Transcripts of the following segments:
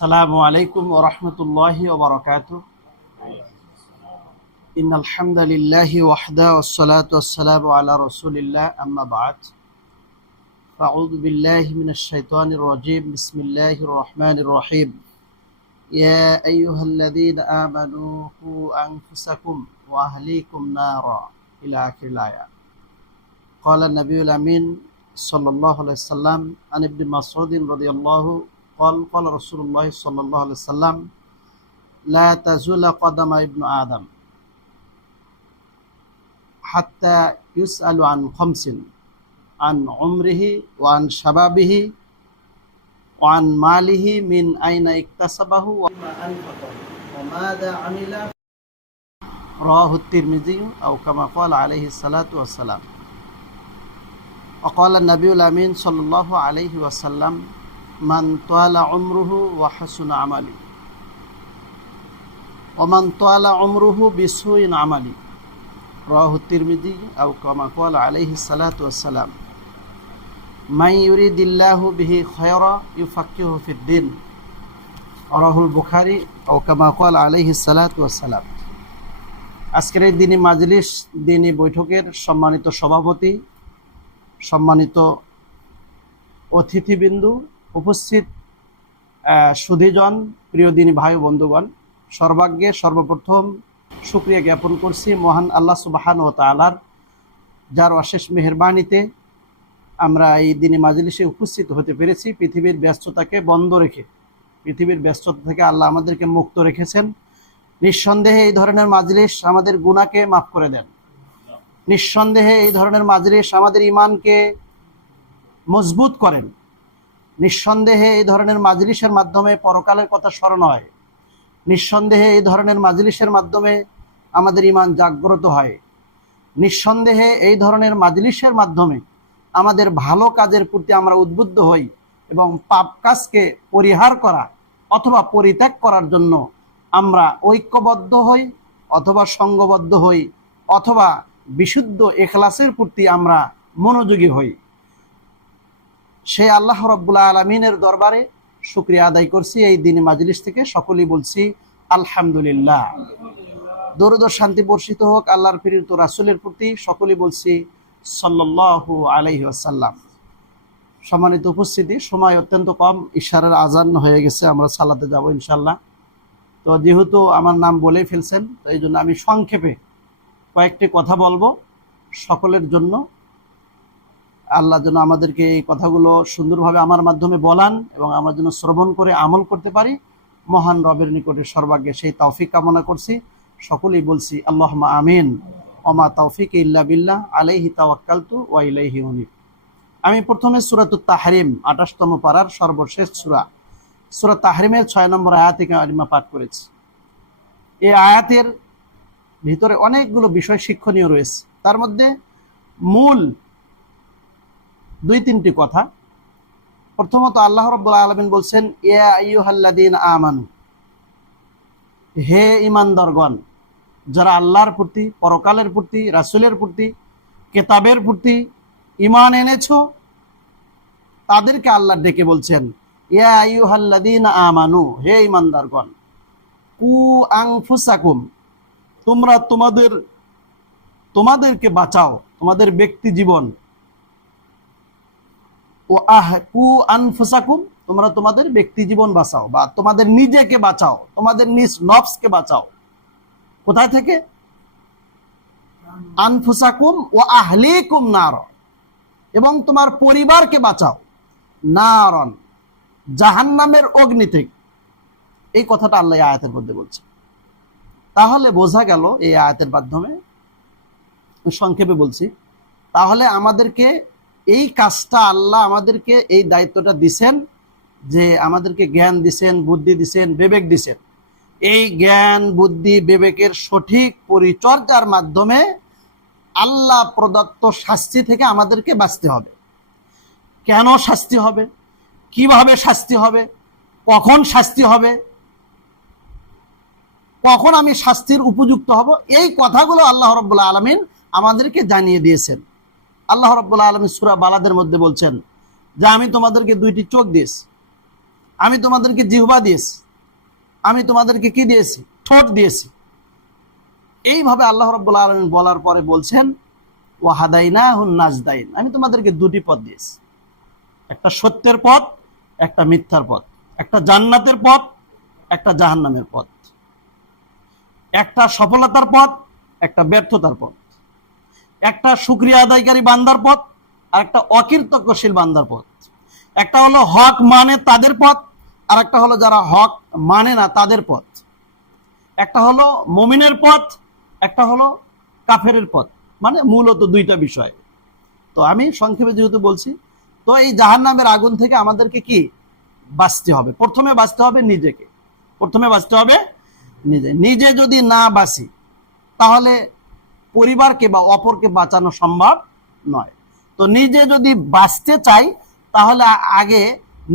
আসসালামু আলাইকুম ওয়া রাহমাতুল্লাহি ওয়া বারাকাতুহু। ইন্নাল হামদালিল্লাহি ওয়াহদা ওয়াস সালাতু ওয়াস সালামু আলা রাসূলিল্লাহ আম্মা বা'দ। আউযু বিল্লাহি মিনাশ শাইতানির রাজীম। বিসমিল্লাহির রাহমানির রহিম। ইয়া আইয়ুহাল্লাযীনা আমানু কু আনফুসাকুম ওয়া আহলিকুম নারা ইলা আখিরিল আয়াত। ক্বালা নাবিয়ুল আমিন সাল্লাল্লাহু আলাইহি ওয়াসাল্লাম আন ইবনে মাসউদ রাদিয়াল্লাহু قال رسول الله صلى الله عليه وسلم لا تزول قدم ابن آدم حتى يسأل عن خمس عن عمره وعن شبابه وعن ماله من أين اكتسبه وما أنفقه وماذا عمل رواه الترمذي أو كما قال عليه الصلاة والسلام. وقال النبي الأمين صلى الله عليه وسلم মান তালা উমরুহু ওয়া হাসুনা আমালি ওয়া মান তালা উমরুহু বিসুইন আমালি রাওয়াহু তিরমিজি আও কামা ক্বালা আলাইহি সালাতু ওয়াসসালাম। মান ইউরিদিল্লাহু বিহি খায়রা ইউফাক্কিহু ফিদ্দিন রাওয়াহুল বুখারী আও কামা ক্বালা আলাইহি সালাতু ওয়াসসালাম। আজকের এই দিনী মাজলিস, দিনী বৈঠকের সম্মানিত সভাপতি, সম্মানিত অতিথিবৃন্দু, উপস্থিত সুধীজন, প্রিয় দিনী ভাই বন্ধুগণ, সর্বাগ্যে সর্বপ্রথম শুকরিয়া জ্ঞাপন করছি মহান আল্লাহ সুবহানাহু ওয়া তাআলার, যার অশেষ মেহেরবানিতে আমরা এই দিনী মাজলিসে উপস্থিত হতে পেরেছি। পৃথিবীর ব্যস্ততাকে বন্ধ রেখে, পৃথিবীর ব্যস্ততা থেকে আল্লাহ আমাদেরকে মুক্ত রেখেছেন। নিঃসন্দেহে এই ধরনের মাজলিস আমাদের গুনাহকে মাফ করে দেন। নিঃসন্দেহে এই ধরনের মাজলিস আমাদের ঈমানকে মজবুত করেন। নিঃসন্দেহে এই ধরনের মাজলিসের মাধ্যমে পরকালের কথা স্মরণ হয়। নিঃসন্দেহে এই ধরনের মাজলিসের মাধ্যমে আমাদের ঈমান জাগ্রত হয়। নিঃসন্দেহে এই ধরনের মাজলিসের মাধ্যমে আমাদের ভালো কাজের প্রতি আমরা উদ্বুদ্ধ হই এবং পাপ কাজকে পরিহার করা অথবা পরিত্যাগ করার জন্য আমরা ঐক্যবদ্ধ হই অথবা সঙ্গবদ্ধ হই অথবা বিশুদ্ধ ইখলাসের প্রতি আমরা মনোযোগী হই। সে আল্লাহ রাব্বুল আলামিনের দরবারে শুকরিয়া আদায় করছি। এই দিনী মাজলিস থেকে সকলেই বলছি আলহামদুলিল্লাহ। দরুদ ও শান্তি বর্ষিত হোক আল্লাহর প্রেরিত রাসূলের প্রতি, সকলেই বলছি সাল্লাল্লাহু আলাইহি ওয়াসাল্লাম। সম্মানিত উপস্থিতি, সময় অত্যন্ত কম, ইশারার আজান হয়ে গেছে, আমরা সালাতে যাব ইনশাআল্লাহ। তো যেহেতু আমার নাম বলেই ফেলছেন, তো এই জন্য আমি সংক্ষেপে কয়েকটি কথা বলবো সকলের জন্য। আল্লাহ যেন আমাদেরকে এই কথাগুলো সুন্দরভাবে আমার মাধ্যমে বলান এবং আমরা যেন শ্রবণ করে আমল করতে পারি, মহান রবের নিকটে সর্বাগ্যে সেই তৌফিক কামনা করছি। সকলেই বলছি আল্লাহুম্মা আমিন। ওমা তৌফিক ইল্লা বিল্লাহ আলাইহি তাওয়াক্কালতু ওয়া ইলাইহি উনীব। আমি প্রথমে সূরাতুত তাহরিম 28তম পারার সর্বশেষ সূরা তাহরিমের 6 নম্বর আয়াতে কারিমা পাঠ করেছি। এই আয়াতের ভিতরে অনেকগুলো বিষয় শিক্ষণীয় রয়েছে। তার মধ্যে মূল 2-3টি কথা। প্রথমত আল্লাহ রাব্বুল আলামিন বলছেন ইয়া আইয়ুহাল্লাযীনা আমানু, হে ঈমানদারগণ, যারা আল্লাহর প্রতি, পরকালের প্রতি, রাসূলের প্রতি, কিতাবের প্রতি ঈমান এনেছো, তাদেরকে আল্লাহ ডেকে বলছেন ইয়া আইয়ুহাল্লাযীনা আমানু, হে ঈমানদারগণ, কু আনফুসাকুম, তোমরা তোমাদেরকে বাঁচাও, তোমাদের ব্যক্তি জীবন, কু আনফুসাকুম, তোমরা তোমাদের ব্যক্তি জীবন বাঁচাও বা তোমাদের নিজেকে বাঁচাও, তোমাদের নিজ নফসকে বাঁচাও। কোথায় থেকে? আনফুসাকুম ওয়া আহলিকুম নার, এবং তোমার পরিবারকে বাঁচাও নারন, জাহান্নামের অগ্নি থেকে। এই কথাটা আল্লাহ আয়াতের মধ্যে বলছে। তাহলে বোঝা গেল এই আয়াতের মাধ্যমে, সংক্ষেপে বলছি, তাহলে আমাদেরকে এই কাজটা আল্লাহ আমাদেরকে এই দায়িত্বটা দিছেন, যে আমাদেরকে জ্ঞান দিছেন, বুদ্ধি দিছেন, বিবেক দিছেন। এই জ্ঞান, বুদ্ধি, বিবেকের সঠিক পরিচর্যার মাধ্যমে আল্লাহ প্রদত্ত শাস্তি থেকে আমাদেরকে বাঁচতে হবে। কেন শাস্তি হবে, কিভাবে শাস্তি হবে, কখন শাস্তি হবে, কখন আমি শাস্তির উপযুক্ত হব, এই কথাগুলো আল্লাহ রাব্বুল আলামিন আমাদেরকে জানিয়ে দিয়েছেন। আল্লাহ রাব্বুল আলামিন সূরা বালাদের মধ্যে বলছেন যে আমি তোমাদেরকে 2টি চোখ দিয়েছি, আমি তোমাদেরকে জিহ্বা দিয়েছি, আমি তোমাদেরকে কি দিয়েছি? ঠোঁট দিয়েছি। এইভাবে আল্লাহ রাব্বুল আলামিন বলার পরে বলছেন ওয়াহাদাইনাহুন নাজদাইন, আমি তোমাদেরকে দুটি পথ দিয়েছি, একটা সত্যের পথ, একটা মিথ্যার পথ, একটা জান্নাতের পথ, একটা জাহান্নামের পথ, একটা সফলতার পথ, একটা ব্যর্থতার পথ, একটা শুকরিয়া আদায়কারী বান্দার পথ, আর একটা অকৃতজ্ঞশীল বান্দার পথ। একটা হলো হক মানে তাদের পথ, আর একটা হলো যারা হক মানে না তাদের পথ। একটা হলো মুমিনের পথ, একটা হলো কাফেরের পথ, মানে মূলত দুইটা বিষয়। তো আমি সংক্ষেপে যেহেতু বলছি, তো এই জাহান্নামের আগুন থেকে আমাদেরকে কি বাঁচতে হবে? প্রথমে বাঁচতে হবে নিজেকে, প্রথমে বাঁচতে হবে নিজে যদি না বাঁচি তাহলে পরিবারকে বা অপরকে বাঁচানো সম্ভব নয়। তো নিজে যদি বাঁচতে চাই তাহলে আগে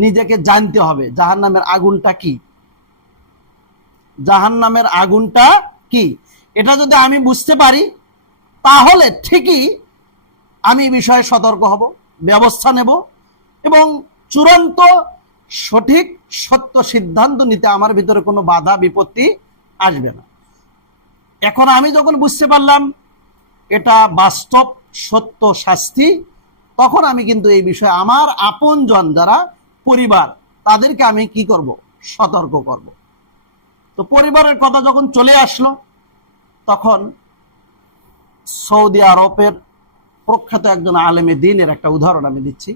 নিজেকে জানতে হবে জাহান্নামের আগুনটা কি, জাহান্নামের আগুনটা কি। এটা যদি আমি বুঝতে পারি তাহলে ঠিকই আমি বিষয়ে সতর্ক হব, ব্যবস্থা নেব এবং চূড়ান্ত সঠিক সত্য সিদ্ধান্ত নিতে আমার ভিতরে কোনো বাধা বিপত্তি আসবে না। এখন আমি যখন বুঝতে পারলাম এটা বাস্তব সত্য শাস্তি, তখন আমি কিন্তু এই বিষয়ে আমার আপনজন যারা পরিবার তাদেরকে আমি কি করব? সতর্ক করব। তো পরিবারের কথা যখন চলে আসলো, তখন সৌদি আরবের প্রখ্যাত একজন আলেমে দ্বীনের একটা উদাহরণ আমি দিচ্ছি।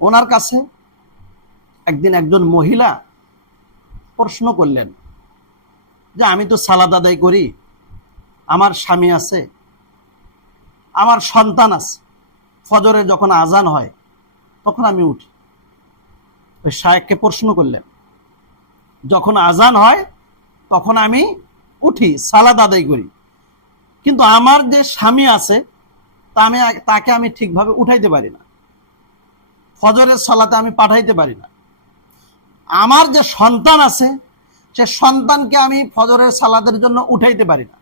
ওনার কাছে একদিন একজন মহিলা প্রশ্ন করলেন যে আমি তো সালাত আদায় করি, আমার স্বামী আছে, আমার সন্তান আছে, ফজরে যখন আজান হয় তখন আমি উঠি। ওই শায়েখকে প্রশ্ন করলেন, যখন আজান হয় তখন আমি উঠি, সালাত আদায় করি, কিন্তু আমার যে স্বামী আছে তাকে আমি ঠিকভাবে উঠাইতে পারি না, ফজরের সালাতে আমি পাঠাইতে পারি না। আমার যে সন্তান আছে সে সন্তানকে আমি ফজরের সালাতের জন্য উঠাইতে পারি না।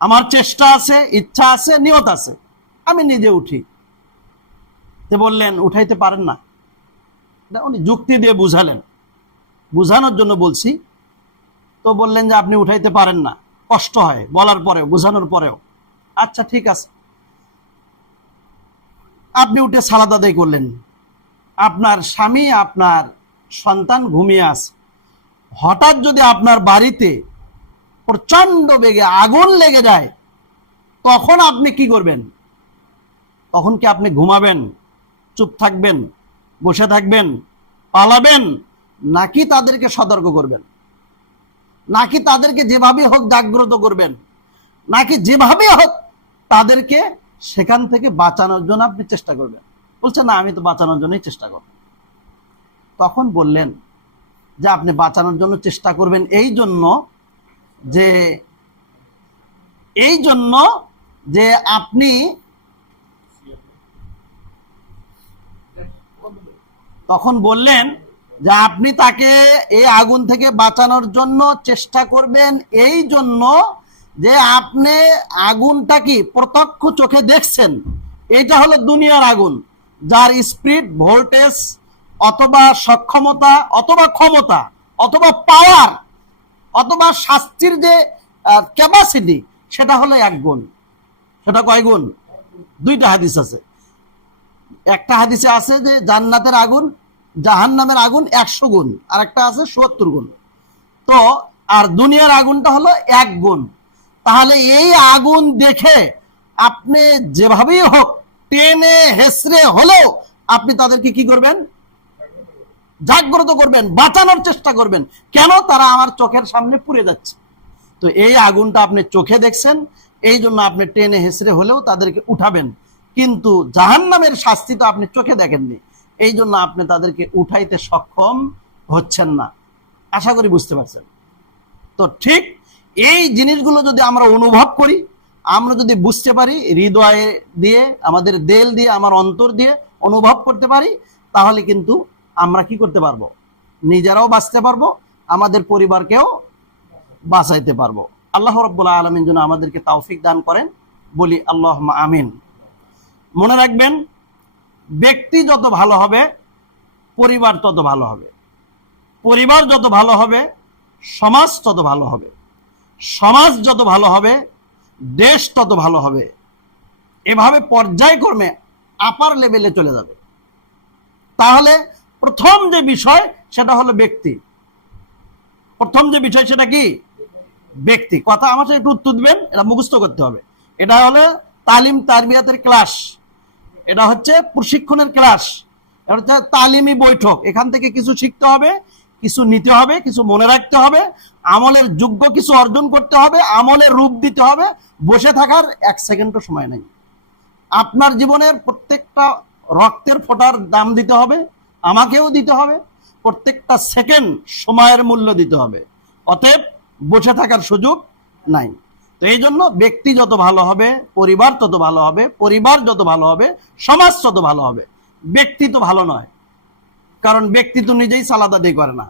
আমার চেষ্টা আছে, ইচ্ছা আছে, নিয়ত আছে, আমি নিজে উঠি। তে বললেন উঠাইতে পারেন না? উনি যুক্তি দিয়ে বুঝালেন, বুঝানোর জন্য বলছি। তো বললেন যে আপনি উঠাইতে পারেন না, কষ্ট হয় বলার পরেও, বুঝানোর পরেও। আচ্ছা ঠিক আছে, আপনি উঠে সালাত আদায় করলেন, আপনার স্বামী আপনার সন্তান ঘুমিয়ে আছে। হঠাৎ যদি আপনার বাড়িতে প্রচন্ড বেগে আগুন লেগে যায়, তখন আপনি কি করবেন? তখন কি আপনি ঘুমাবেন, চুপ থাকবেন, বসে থাকবেন, পালাবেন, নাকি তাদেরকে সতর্ক করবেন, নাকি তাদেরকে যেভাবে হোক জাগ্রত করবেন, নাকি যেভাবে হোক তাদেরকে সেখান থেকে বাঁচানোর জন্য আপনি চেষ্টা করবেন? বলছেন না, আমি তো বাঁচানোর জন্যই চেষ্টা করব। তখন বললেন যে আপনি বাঁচানোর জন্য চেষ্টা করবেন এই জন্য যে আপনি তখন বললেন যে আপনি তাকে এই আগুন থেকে বাঁচানোর জন্য চেষ্টা করবেন এই জন্য যে আপনি আগুনটা কি প্রত্যক্ষ চোখে দেখছেন। এটা হলো দুনিয়ার আগুন, যার স্পিড, ভোল্টেজ অথবা সক্ষমতা অথবা ক্ষমতা অথবা পাওয়ার অথবা শাস্তির যে ক্যাপাসিটি সেটা হলো এক গুণ। সেটা কয় গুণ? দুইটা হাদিস আছে। একটা হাদিসে আছে যে জান্নাতের আগুন, জাহান্নামের আগুন 100 গুণ, আর একটা আছে 70 গুণ। তো আর দুনিয়ার আগুনটা হলো 1 গুণ। তাহলে এই আগুন দেখে আপনি যেভাবেই হোক টেনে হেসড়ে হলেও আপনি তাদেরকে কি করবেন? জাগ্রত করবেন, বাঁচানোর চেষ্টা করবেন। কেন? তারা আমার চোখের সামনে পুড়ে যাচ্ছে। তো এই আগুনটা আপনি চোখে দেখছেন, এই জন্য আপনি টেনে হেসড়ে হলেও তাদেরকে উঠাবেন। কিন্তু জাহান্নামের শাস্তি তো আপনি চোখে দেখেননি, এই জন্য আপনি তাদেরকে উঠাইতে সক্ষম হচ্ছেন না। আশা করি বুঝতে পারছেন। তো ঠিক এই জিনিসগুলো যদি আমরা অনুভব করি, আমরা যদি বুঝতে পারি, হৃদয়ে দিয়ে, আমাদের দেল দিয়ে, আমার অন্তর দিয়ে অনুভব করতে পারি, তাহলে কিন্তু আমরা কি করতে পারবো? নিজেরাও বাঁচতে পারবো, আমাদের পরিবারকেও বাঁচাইতে পারবো। আল্লাহ রাব্বুল আলামিন যেন আমাদেরকে তৌফিক দান করেন, বলি আল্লাহুম্মা আমিন। মনে রাখবেন, ব্যক্তি যত ভালো হবে পরিবার তত ভালো হবে। পরিবার যত ভালো হবে, সমাজ তত ভালো হবে। সমাজ যত ভালো হবে, দেশ তত ভালো হবে। এভাবে পর্যায়ক্রমে আপার লেভেলে চলে যাবে। তাহলে প্রথম যে বিষয় সেটা হলো ব্যক্তি। প্রথম যে বিষয় সেটা কি? ব্যক্তি। কথা আমার সাথে একটু উত্তর দিবেন, এটা মুখস্থ করতে হবে। এটা হলো তালিম তারবিয়াতের ক্লাস, এটা হচ্ছে প্রশিক্ষণের ক্লাস, এটা হচ্ছে তালিমি বৈঠক। এখান থেকে কিছু শিখতে হবে, কিছু নিতে হবে, কিছু মনে রাখতে হবে, আমলের যোগ্য কিছু অর্জন করতে হবে, আমলের রূপ দিতে হবে। বসে থাকার এক সেকেন্ডও সময় নেই। আপনার জীবনের প্রত্যেকটা রক্তের ফোঁটার দাম দিতে হবে, আমাকেও দিতে হবে। প্রত্যেকটা সেকেন্ড সময়ের মূল্য দিতে হবে। অতএব বসে থাকার সুযোগ নাই। তো এই জন্য ব্যক্তি যত ভালো হবে, পরিবার তত ভালো হবে। পরিবার যত ভালো হবে, সমাজ তত ভালো হবে। ব্যক্তি তো ভালো নয়, কারণ ব্যক্তি তো নিজেই সালাদাদি করে না।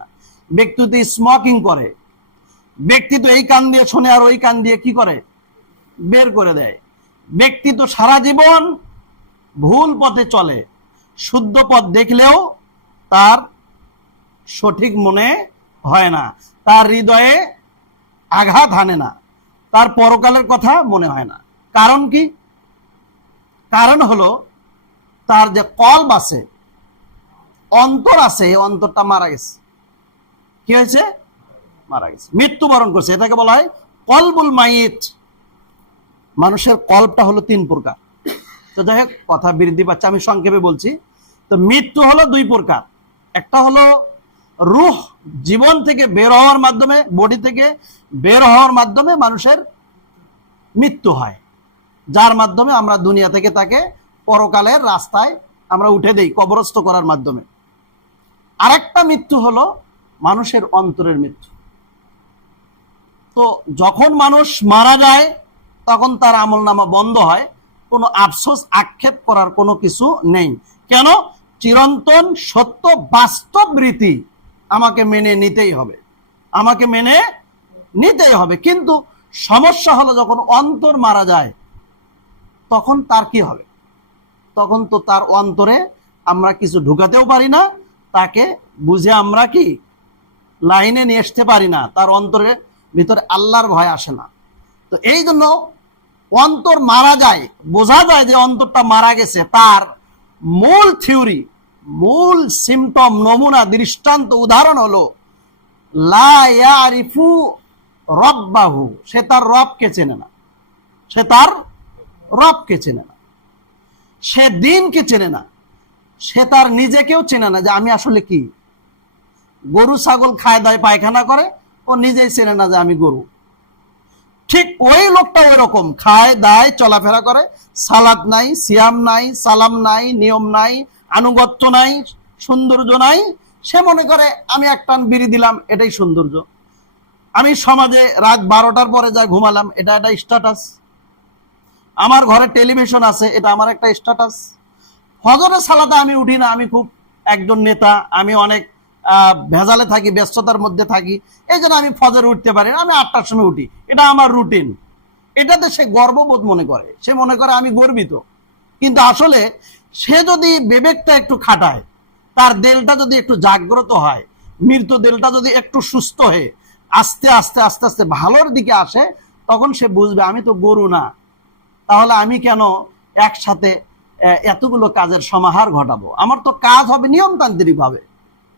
ব্যক্তি তো স্মোকিং করে। ব্যক্তি তো এই কান দিয়ে শোনে আর ওই কান দিয়ে কি করে? বের করে দেয়। ব্যক্তি তো সারা জীবন ভুল পথে চলে। শুদ্ধ পথ দেখলেও তার সঠিক মনে হয় না, তার হৃদয়ে আঘাত হানে না, তার পরকালের কথা মনে হয় না। কারণ কি? কারণ হলো তার যে কলব আছে, অন্তর আছে, এই অন্তরটা মারা গেছে। কি হয়েছে? মারা গেছে, মৃত্যুবরণ করছে। এটাকে বলা হয় কলবুল মাইত। মানুষের কল্পটা হলো 3 প্রকার। তো যাই হোক, কথা বৃদ্ধি পাচ্ছে, আমি সংক্ষেপে বলছি। তো মৃত্যু হলো 2 প্রকার। একটা হলো রূহ জীবন থেকে বের হওয়ার মাধ্যমে, বডি থেকে বের হওয়ার মাধ্যমে মানুষের মৃত্যু হয়, যার মাধ্যমে আমরা দুনিয়া থেকে তাকে পরকালের রাস্তায় আমরা উঠে দেই কবরস্থ করার মাধ্যমে। আরেকটা মৃত্যু হলো মানুষের অন্তরের মৃত্যু। তো যখন মানুষ মারা যায় তখন তার আমলনামা বন্ধ হয়, কোনো আফসোস আক্ষেপ করার কোনো কিছু নেই। কেন? চিরন্তন সত্য বাস্তব রীতি আমাকে মেনে নিতেই হবে, আমাকে মেনে নিতেই হবে। কিন্তু সমস্যা হলো যখন অন্তর মারা যায় তখন তার কি হবে? তখন তো তার অন্তরে আমরা কিছু ঢুকাতেও পারি না, তাকে বুঝে আমরা কি লাইনে নিয়ে আসতে পারি না, তার অন্তরের ভিতরে আল্লাহর ভয় আসে না। তো এই জন্য অন্তর মারা যায়, বোঝা যায় যে অন্তরটা মারা গেছে। তার মূল থিওরি, মূল সিমটম, নমুনা, দৃষ্টান্ত, উদাহরণ হলো লা ইয়ারিফু রব্বাহু, সে তার রবকে চেনে না। সে তার রবকে চেনে না, সে দিনকে চেনে না, সে তার নিজেকেও চেনে না যে আমি আসলে কি। গরু ছাগল খায় দায় পায়খানা করে, ও নিজেই চেনে না যে আমি গরু। ঠিক ওই লোকটা ওই রকম খায় দায় চলাফেরা করে, সালাত নাই, সিয়াম নাই, সালাম নাই, নিয়ম নাই, আনুগত্য নাই, সৌন্দর্য নাই। সে মনে করে আমি এক টান বিড়ি দিলাম, এটাই সৌন্দর্য। আমি সমাজে রাত 12টার পরে যা ঘুমালাম, এটা একটা স্ট্যাটাস। আমার ঘরে টেলিভিশন আছে, এটা আমার একটা স্ট্যাটাস। ফজরের সালাতে আমি উঠি না, আমি খুব একজন নেতা, আমি অনেক ভেজালে থাকি, ব্যস্ততার মধ্যে থাকি, এই জন্য আমি ফজরে উঠতে পারি না, আমি 8টার সময় উঠি, এটা আমার রুটিন। এটাতে সে গর্ববোধ মনে করে, সে মনে করে আমি গর্বিত। কিন্তু আসলে সে যদি বিবেকটা একটু খাটায়, তার দেলটা যদি একটু জাগ্রত হয়, মৃত দেলটা যদি একটু সুস্থ হয়ে আস্তে আস্তে আস্তে আস্তে ভালোর দিকে আসে, তখন সে বুঝবে আমি তো গরু না, তাহলে আমি কেন একসাথে এতগুলো কাজের সমাহার ঘটাবো? আমার তো কাজ হবে নিয়মতান্ত্রিক ভাবে।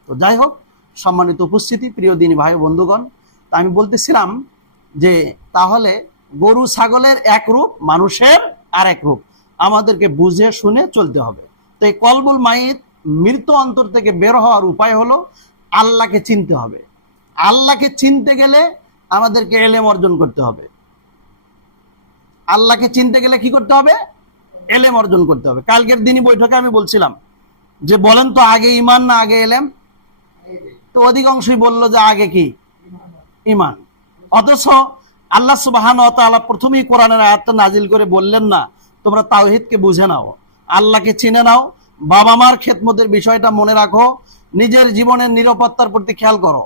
তো যাই হোক, সম্মানিত উপস্থিতি, প্রিয় দিনী ভাই বন্ধুগণ, তা আমি বলতেছিলাম যে তাহলে গরু ছাগলের এক রূপ, মানুষের আর এক রূপ, আমাদেরকে বুঝে শুনে চলতে হবে। তো এই কলবুল মাইত, মৃত অন্তর থেকে বের হওয়ার উপায় হলো আল্লাহকে চিনতে হবে। আল্লাহকে চিনতে গেলে আমাদেরকে এলেম অর্জন করতে হবে। আল্লাহকে চিনতে গেলে কি করতে হবে? এলেম অর্জন করতে হবে। কালকের দিনই বৈঠকে আমি বলছিলাম যে বলেন তো আগে ইমান না আগে এলেম? তো অধিকাংশই বলল যে আগে কি? ইমান। অথচ আল্লাহ সুবহানাহু ওয়া তাআলা প্রথমেই কোরআনের আয়াতটা নাজিল করে বললেন না তোমরা তাওহীদকে বুঝে নাও, আল্লাহকে চিনে নাও, বাবা মার খেদমতের বিষয়টা মনে রাখো, নিজের জীবনের নিরাপত্তার প্রতি খেয়াল করো,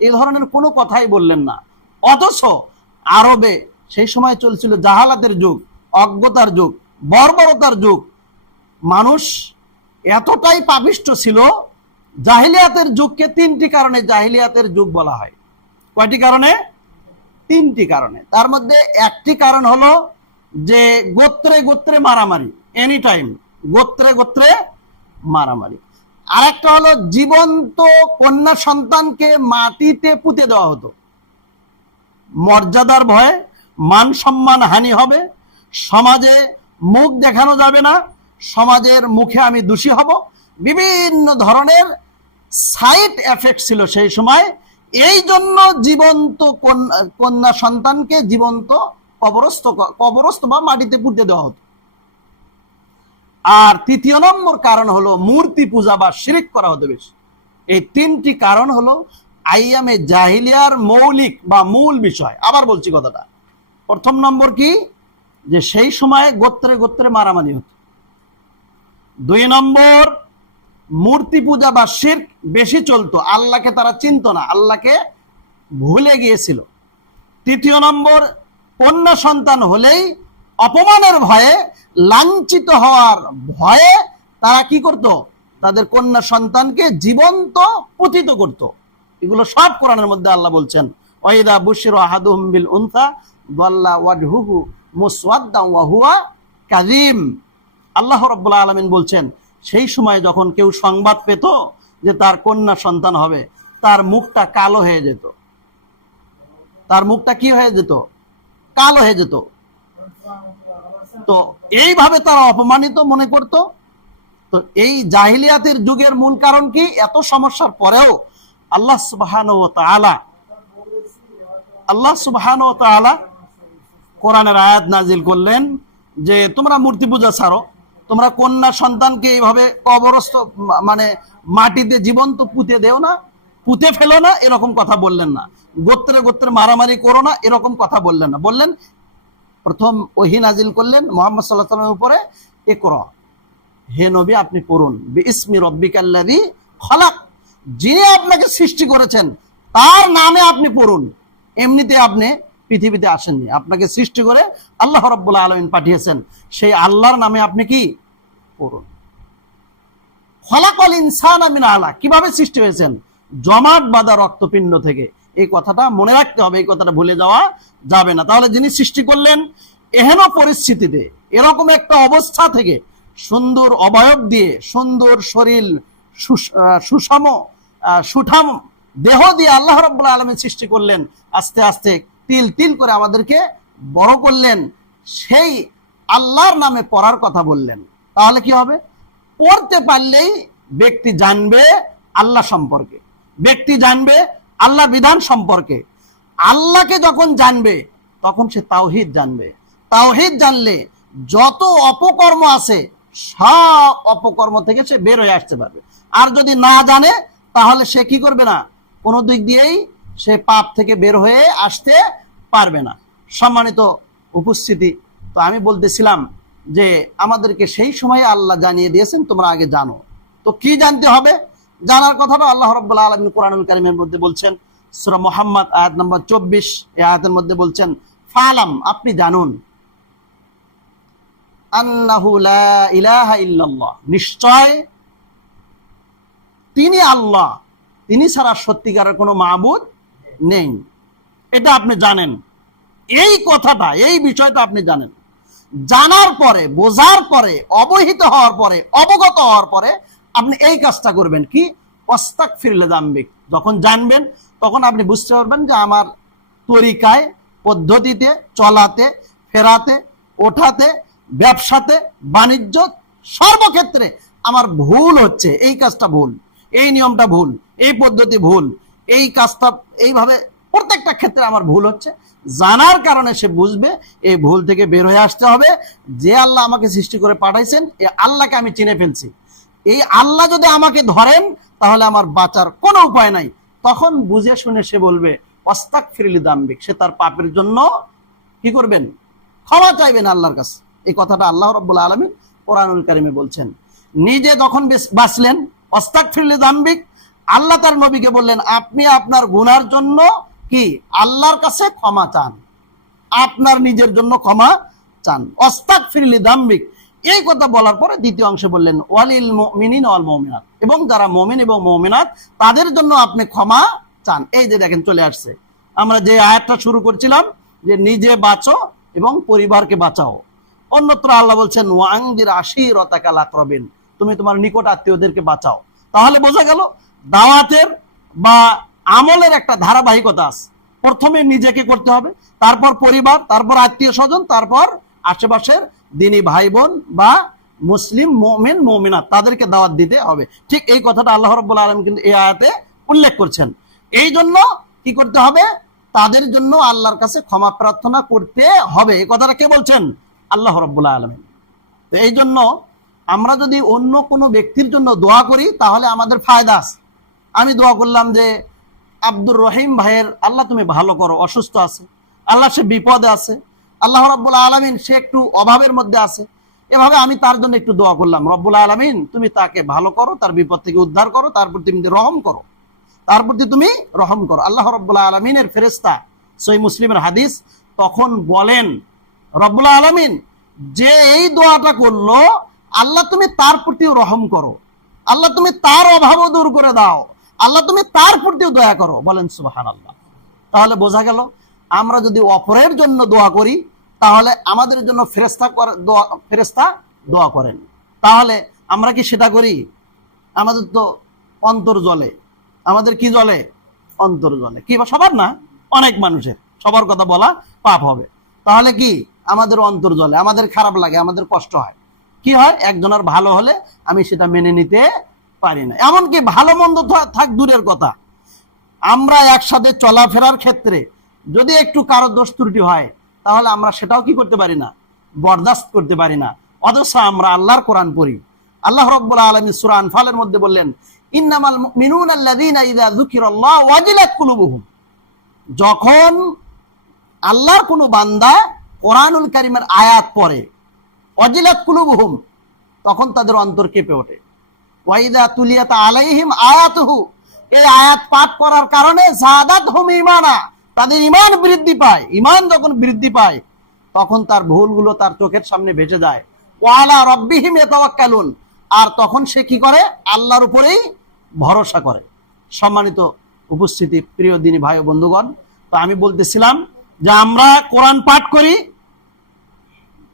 এই ধরনের কোনো কথাই বললেন না। অথচ আরবে সেই সময় চলছিল জাহালাতের যুগ, অজ্ঞতার যুগ, বর্বরতার যুগ। মানুষ এতটাই পাপিষ্ঠ ছিল জাহিলিয়াতের যুগকে তিনটি কারণে জাহিলিয়াতের যুগ বলা হয়। কয়টি কারণে? তিনটি কারণে। তার মধ্যে একটি কারণ হলো যে গোত্রে গোত্রে মারামারি, এনি টাইম গোত্রে গোত্রে মারামারি। আরেকটা হলো জীবন্ত কন্যা সন্তানকে মাটিতে পুঁতে দেওয়া হতো, মর্যাদার ভয়ে, মান সম্মান হানি হবে, সমাজে মুখ দেখানো যাবে না, সমাজের মুখে আমি দোষী হব, বিভিন্ন ধরনের সাইড এফেক্ট ছিল সেই সময়। এই জন্য জীবন্ত কন্যা সন্তানকে জীবন্ত কবরস্থ বা মাটিতে পুঁতে দেওয়া হতো। আর তৃতীয় নম্বর কারণ হলো মূর্তি পূজা বা শিরক করা হতো বেশি। এই তিনটি কারণ হলো আইয়ামে জাহিলিয়ার মৌলিক বা মূল বিষয়। আবার বলছি কথাটা, প্রথম নম্বর কি, যে সেই সময় গোত্রে গোত্রে মারামারি হতো। 2 নম্বর, মূর্তি পূজা বা শিরক বেশি চলতো, আল্লাহকে তারা চিনত না, আল্লাহকে ভুলে গিয়েছিল। 3 নম্বর, কন্যা সন্তান হলেই অপমানের ভয়ে, লাঞ্ছিত হওয়ার ভয়ে তারা কি করত, তাদের কন্যা সন্তানকে জীবন্ত পতিত করত। এগুলো সব কোরআনের মধ্যে আল্লাহ বলছেন, ওয়াইদা বুশিরা আহাদুহুম বিল উনসা দাল্লা ওয়াজহুহু মুসওয়াদ্দান ওয়া হুয়া কাযীম। আল্লাহ রাব্বুল আলামিন বলছেন, সেই সময় যখন কেউ সংবাদ পেত যে তার কন্যা সন্তান হবে, তার মুখটা কালো হয়ে যেত। তার মুখটা কি হয়ে যেত? কালো হয়ে যেত। তো এইভাবে তারা অপমানিত মনে করত। তো এই জাহিলিয়াতের যুগের মূল কারণ কি? এত সমস্যার পরেও আল্লাহ সুবহানাহু ওয়া তাআলা কোরআনের আয়াত নাজিল করলেন যে তোমরা মূর্তি পূজা ছাড়ো, তোমরা কন্যা সন্তানকে এইভাবে কবরস্থ মানে মাটিতে জীবন্ত পুঁতে দেও না, পুঁতে ফেলো না, এরকম কথা বললেন না। গোত্রে গোত্রে মারামারি করো না, এরকম কথা বললেন না। বললেন, প্রথম ওহী নাজিল করলেন মুহাম্মদ সাল্লাল্লাহু আলাইহি ওয়াসাল্লামের উপরে, ইকরা, হে নবী আপনি পড়ুন, বিইসমি রাব্বিকাল্লাযী খলাক, যিনি আপনাকে সৃষ্টি করেছেন তার নামে আপনি পড়ুন। এমনিতে আপনি পৃথিবীতে আসেননি, আপনাকে সৃষ্টি করে আল্লাহ রাব্বুল আলামিন পাঠিয়েছেন, সেই আল্লাহর নামে আপনি কি পড়ুন। খলাকাল ইনসানা মিন আলাক, কিভাবে সৃষ্টি হয়েছেন? জমাট বাঁধা রক্তপিণ্ড থেকে। এই কথাটা মনে রাখতে হবে, এই কথাটা ভুলে যাওয়া যাবে না। তাহলে যিনি সৃষ্টি করলেন এহেন পরিস্থিতিতে, এরকম একটা অবস্থা থেকে, সুন্দর অবয়ব দিয়ে, সুন্দর শরীর, সুষম সুঠাম দেহ দিয়ে আল্লাহ রাব্বুল আলামিন সৃষ্টি করলেন। আস্তে আস্তে তিল তিল করে আমাদেরকে বড় করলেন, সেই আল্লাহর নামে পড়ার কথা বললেন। তাহলে কি হবে? পড়তে পারলেই ব্যক্তি জানবে আল্লাহ সম্পর্কে, ব্যক্তি জানবে আল্লাহ বিধান সম্পর্কে। আল্লাহকে যখন জানবে তখন সে তাওহীদ জানবে। তাওহীদ জানলে যত অপকর্ম আছে সব অপকর্ম থেকে সে বের হয়ে আসতে পারবে। আর যদি না জানে তাহলে সে কি করবে না, কোনো দিক দিয়েই সে পাপ থেকে বের হয়ে আসতে পারবে না। সম্মানিত উপস্থিতি, তো আমি বলতেছিলাম যে আমাদেরকে সেই সময় আল্লাহ জানিয়ে দিয়েছেন তোমরা আগে জানো। তো কি জানতে হবে? জানার কথাটা আল্লাহ রাব্বুল আলামিন কোরআনুল কারীমের মধ্যে বলছেন, সূরা মুহাম্মদ আয়াত নম্বর 24, এই আয়াতের মধ্যে বলছেন, ফালাম, আপনি জানুন, আন্নাহু লা ইলাহা ইল্লাল্লাহ, নিশ্চয় তিনি আল্লাহ, তিনি ছাড়া সত্যিকারের কোনো মাবুদ নেই। এটা আপনি জানেন, এই কথাটা, এই বিষয়টা আপনি জানেন। জানার পরে, বোঝার পরে, অবহিত হওয়ার পরে, অবগত হওয়ার পরে আপনি এই কাজটা করবেন কি, ওয়াস্তাগফির লিযামবিক। যখন জানবেন তখন আপনি বুঝতে পারবেন যে আমার তরিকায়, পদ্ধতিতে, চলাতে, ফেরাতে, ওঠাতে, ব্যবসাতে, বাণিজ্য, সর্বক্ষেত্রে আমার ভুল হচ্ছে, এই কাজটা ভুল, এই নিয়মটা ভুল, এই পদ্ধতি ভুল, এই কাজটা এইভাবে প্রত্যেকটা ক্ষেত্রে আমার ভুল হচ্ছে। জানার কারণে সে বুঝবে এই ভুল থেকে বের হয়ে আসতে হবে। যে আল্লাহ আমাকে সৃষ্টি করে পাঠাইছেন, এই আল্লাহকে আমি চিনে ফেলছি, এই আল্লাহ যদি আমাকে ধরেন তাহলে আমার বাঁচার কোনো উপায় নাই। তখন বুঝে শুনে সে বলবে ওয়াস্তাগফির লিযামবিক, সে তার পাপের জন্য কি করবেন, ক্ষমা চাইবেন আল্লাহর কাছে। এই কথাটা আল্লাহ রাব্বুল আলামিন কোরআনুল কারীমে বলছেন। নিজে যখন বাঁচলেন ওয়াস্তাগফির লিযামবিক, আল্লাহ তার নবীকে বললেন আপনি আপনার গুনার জন্য কি আল্লাহর কাছে ক্ষমা চান, আপনার নিজের জন্য ক্ষমা চান। ওয়াস্তাগফির লিযামবিক, এই কথা বলার পরে দ্বিতীয় অংশে বললেন ওয়ালিল মুমিনিন ওয়াল মুমিনাত, এবং যারা মুমিন এবং মুমিনাত তাদের জন্য আপনি ক্ষমা চান। এই যে দেখেন চলে আসছে, আমরা যে আয়াতটা শুরু করছিলাম যে নিজে বাঁচো এবং পরিবারকে বাঁচাও। অন্যত্র আল্লাহ বলছেন ওয়াংদির আশিরাতাকাল আকরাবিন, তুমি তোমার নিকট আত্মীয়দেরকে বাঁচাও। তাহলে বোঝা গেল দাওয়াতের বা আমলের একটা ধারাবাহিকতা আছে। প্রথমে নিজেকে করতে হবে, তারপর পরিবার, তারপর আত্মীয় স্বজন, তারপর আশেপাশের দিনী ভাই বোন বা মুসলিম মুমিন মুমিনাত তাদেরকে দাওয়াত দিতে হবে। ঠিক এই কথাটা আল্লাহ রাব্বুল আলামিন কিন্তু এই আয়াতে উল্লেখ করছেন। এই জন্য কি করতে হবে? তাদের জন্য আল্লাহর কাছে ক্ষমা প্রার্থনা করতে হবে। এই কথাটা কে বলছেন? আল্লাহ রাব্বুল আলামিন। তো এই জন্য আমরা যদি অন্য কোনো ব্যক্তির জন্য দোয়া করি তাহলে আমাদের ফায়দা আছে। আমি দোয়া করলাম যে আব্দুর রহিম ভাইয়ের আল্লাহ তুমি ভালো করো, অসুস্থ আছে, আল্লাহ সে বিপদে আছে, আল্লাহ রাব্বুল আলামিন সে একটু অভাবের মধ্যে আছে, এভাবে আমি তার জন্য একটু দোয়া করলাম, রব্বুল আলামিন তুমি তাকে ভালো করো, তার বিপদ থেকে উদ্ধার করো, তার প্রতি তুমি রহম করো, তার প্রতি তুমি রহম করো। আল্লাহ রাব্বুল আলামিনের ফেরেশতা, সহিহ মুসলিমের হাদিস, তখন বলেন রব্বুল আলামিন যে এই দোয়াটা করলো, আল্লাহ তুমি তার প্রতিও রহম করো, আল্লাহ তুমি তার অভাবও দূর করে দাও, আল্লাহ তুমি তার প্রতিও দয়া করো। বলেন সুবহানাল্লাহ। তাহলে বোঝা গেল আমরা যদি অপরের জন্য দোয়া করি তাহলে আমাদের জন্য ফেরেশতা দোয়া করেন। তাহলে আমরা কি সেটা করি? আমাদের তো অন্তর জ্বলে। আমাদের কি জ্বলে? অন্তর জ্বলে। কি সবার না, অনেক মানুষের, সবার কথা বলা পাপ হবে। তাহলে কি আমাদের অন্তর জ্বলে, আমাদের খারাপ লাগে, আমাদের কষ্ট হয়। কি হয়? একজনের ভালো হলে আমি সেটা মেনে নিতে পারি না। এমনকি ভালো মন্দ থাক দূরের কথা, আমরা একসাথে চলাফেরার ক্ষেত্রে যদি একটু কারো দোষ ত্রুটি হয় তাহলে আমরা সেটাও কি করতে পারি না? বরদাস্ত করতে পারি না। অথচ আমরা আল্লাহর কোরআন পড়ি। আল্লাহ রাব্বুল আলামিন সূরা আনফালের মধ্যে বললেন ইন্নামাল মুমিনুনা আল্লাযীনা ইযা যুকিরাল্লাহু ওয়াজিলাত কুলুবুহুম, যখন আল্লাহর কোনো বান্দা কোরআনুল কারীমের আয়াত পড়ে, ওয়াজিলাত কুলুবুহুম, তখন তাদের অন্তর কেঁপে ওঠে। ওয়া ইযা তুলিয়াত আলাইহিম আয়াতুহু, এই আয়াত পাঠ করার কারণে যাদাতহুম ঈমানা, তাদের ঈমান বৃদ্ধি পায়। ঈমান যখন বৃদ্ধি পায় তখন তার ভুলগুলো তার চোখের সামনে ভেসে যায়। ওয়া আলা রাব্বিহিম ইয়াতাওয়াক্কালুন, আর তখন সে কি করে? আল্লাহর উপরেই ভরসা করে। সম্মানিত উপস্থিতি, প্রিয় দিনী ভাই ও বন্ধুগণ, তো আমি বলতেছিলাম যে আমরা কোরআন পাঠ করি,